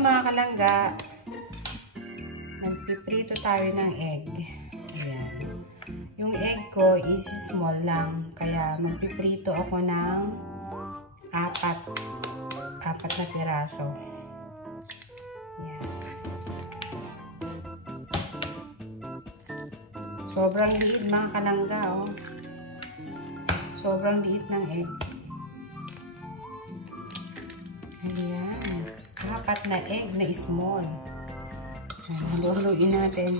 mga kalangga, magpiprito tayo ng egg. Ayan. Yung egg ko is small lang. Kaya magpiprito ako ng apat na piraso. Ayan. Sobrang liit mga kalangga, oh. Sobrang liit ng egg. Ayan. Apat na egg na small. Haluin natin.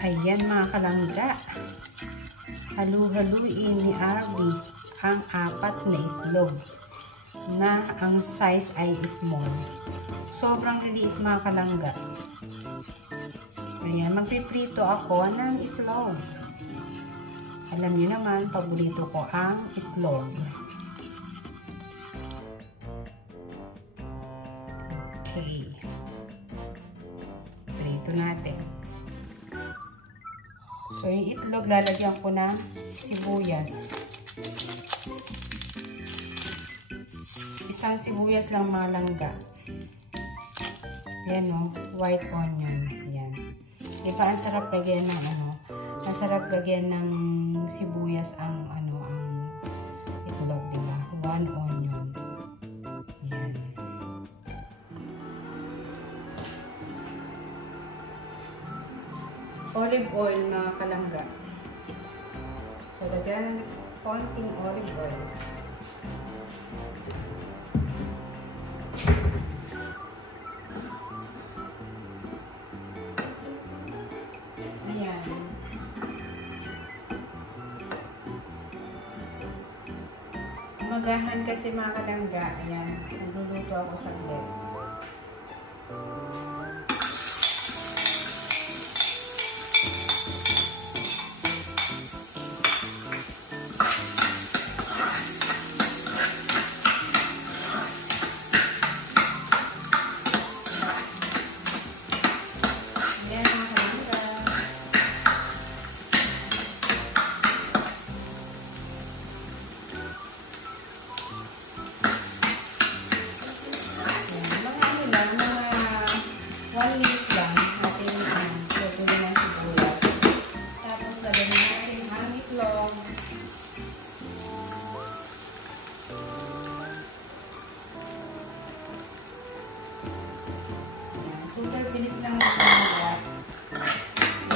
Ayan mga kalangga. Halu-haluin ni Arby ang apat na itlog na ang size ay small. Sobrang liit mga kalangga. Ayan, magpiprito ako ng itlog. Alam niyo naman, paborito ko ang itlog. Okay. Prito natin. So, yung itlog, lalagyan ko ng sibuyas. Isang sibuyas lang mga langga. Ayan o, white onion. Ayan. Diba, ang sarap lagyan ng ang sarap lagyan ng sibuyas ang itlog, diba? 1 onion. Ayan. Olive oil mga kalangga. So, lagyan ng konting olive oil. Ayan. Umagahan kasi mga kalangga. Ayan. Nagluluto ako saglit. Super bilis lang magagawa.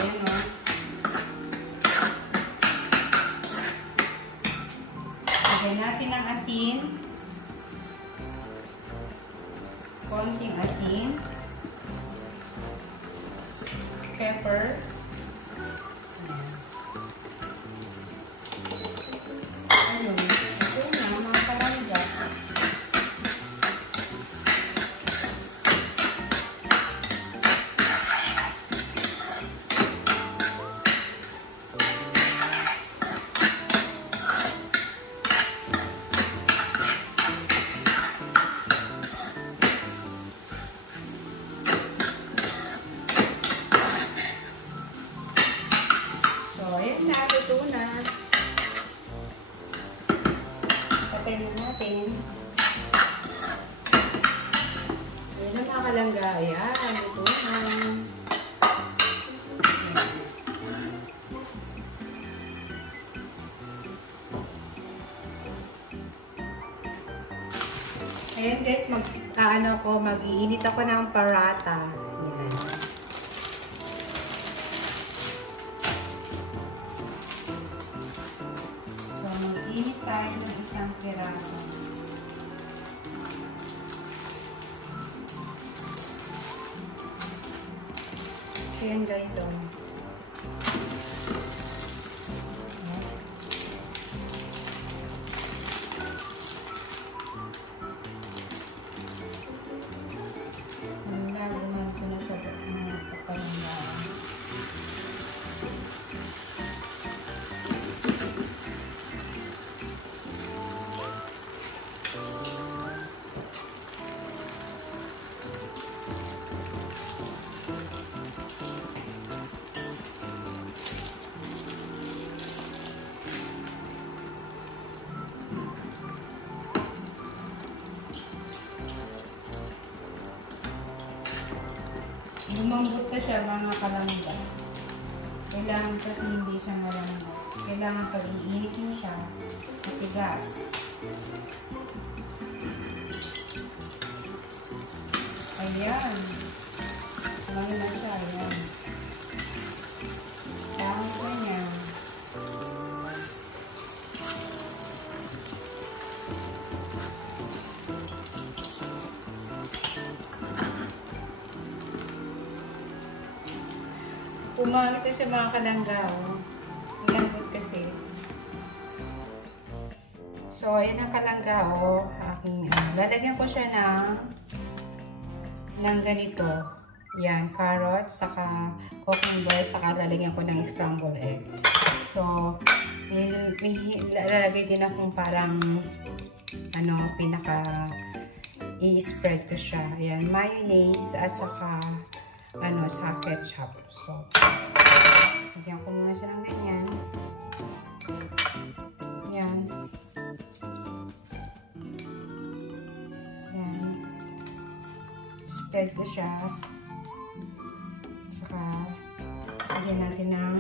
Ayan o. Lagyan natin ang asin. Konting asin. Pepper. Ayun. Ito na mga kalangga. Ito na. Patayin natin. Ayan na mga kalangga. Ayan. Ito na. Ayan guys. Mag-iinit ako ng paratha. Ayan. Init tayo ng isang piraso. So yan guys, oh. Nalalaman ko na sa mga kapalanggaan. Lumambot ka siya mga kalangga. Kailangan kasi hindi siya malambot. Kailangan pag iinitin siya, matigas. Ayan. Ngayon na siya. Ayan. Parang ganyan. Pumangit ito sa mga kalangga. Malambot kasi. So, ayan ang kalangga. Lalagyan ko siya ng ganito. Yan, carrot, saka cucumber, saka lalagyan ko ng scrambled egg. So, lalagay din akong parang i-spread ko siya. Ayan, mayonnaise at saka sa ketchup. So, lagyan ko muna siya ng ganyan. Ayan. Ayan. Spread ko siya. Saka, lagyan natin ng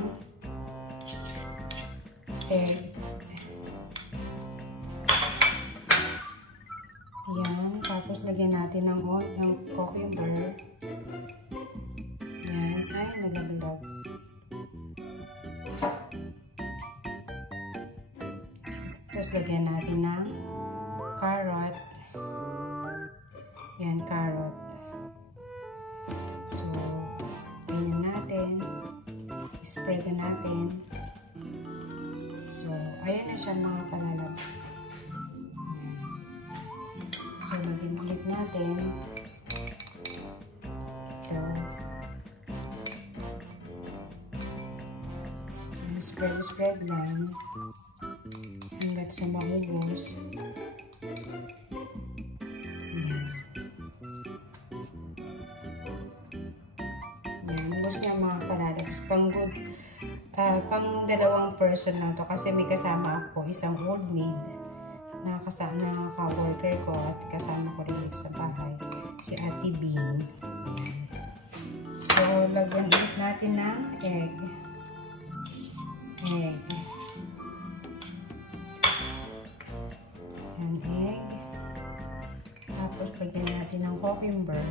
egg. Ayan. Tapos, lagyan natin ng cucumber. Ayan. Ay, nalaglag. Tapos, lagyan natin ng carrot. Ayan, carrot. So, ganyan natin. Spread na natin. So, ayan na siya mga kalalabs. So, lagyan ulit natin. Ito. Spread lang. Hanggat sa maubos. Ayan. Ayan. Ubos na mga kalalabs. Pang dalawang person lang to kasi may kasama ako, isang old maid na ka-worker ko at kasama ko rin sa bahay, si Ate Bean. So, lagyan ulit natin ng egg. Ayan, egg. Tapos, lagyan natin ng cucumber.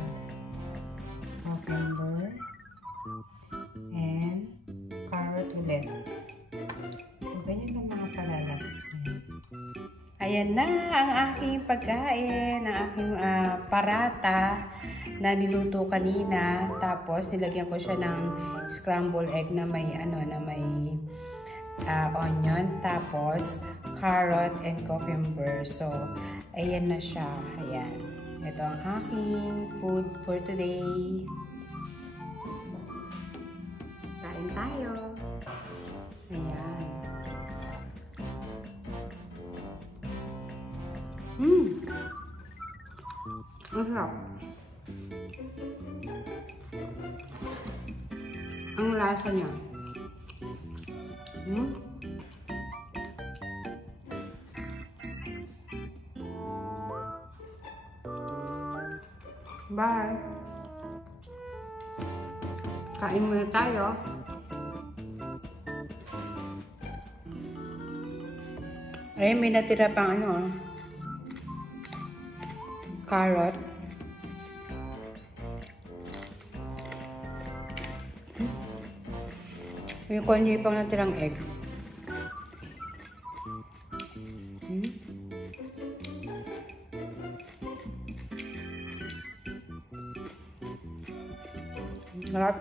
And carrot ulit. So, ganyan lang mga palalabas. Ayan na ang aking pagkain, ang aking parata na niluto kanina. Tapos, nilagyan ko siya ng scrambled egg na may, onion. Tapos, carrot and cucumber. So, ayan na siya. Ayan. Ito ang aking food for today. Kain tayo. Ayan. Ang sarap. Ang lasa niya. Bye. Kain muna tayo. Ay, may natira pang carrot. May konti pang natirang egg. Sarap.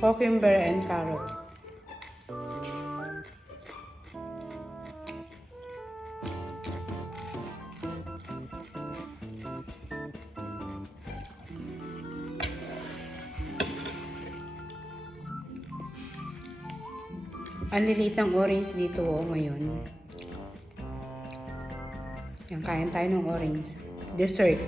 Cucumber and carrot. Ang lilit ng orange dito ngayon. Yan, kain tayo ng orange. Dessert.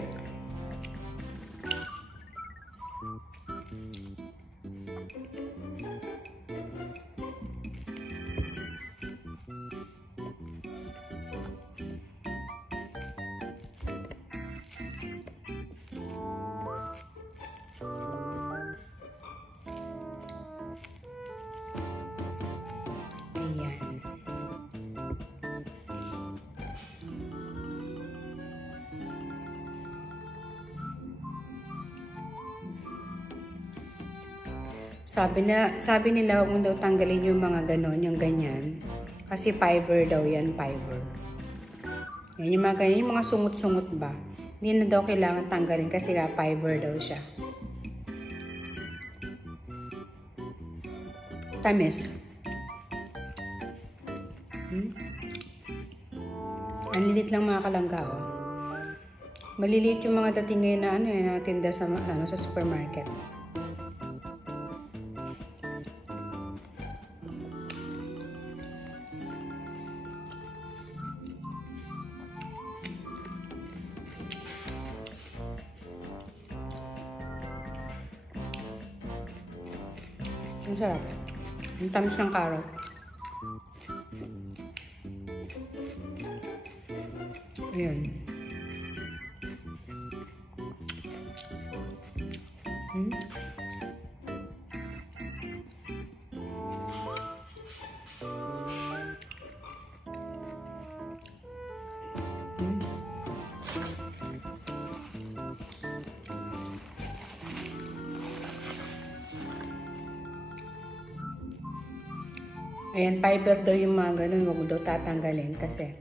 Sabi nila huwag mo daw tanggalin yung mga ganon, yung ganyan. Kasi fiber daw yan, fiber. Yan, yung mga ganyan, yung mga sungot-sungot ba. Hindi na daw kailangan tanggalin kasi fiber daw siya. Tamis. Ang lilit lang mga kalangga, oh. Maliliit yung mga dating ngayon na na tinda sa sa supermarket. Ang sarap. Ang tamis ng carrot. Ayan. Ayan, fiber daw yung mga ganun. Huwag daw tatanggalin kasi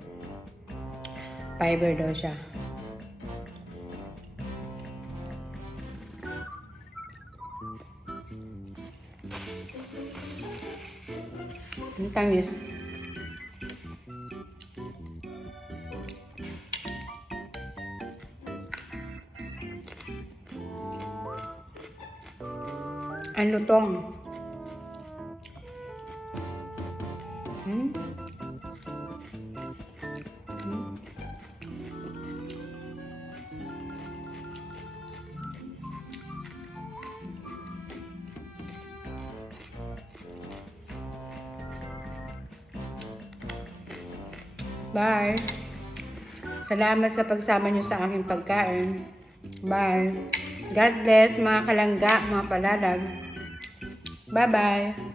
fiber daw siya. Ang tamis. Ang lutong. Bye. Salamat sa pagsama nyo sa aking pagkain. Bye. God bless mga kalangga, mga palalag. Bye-bye.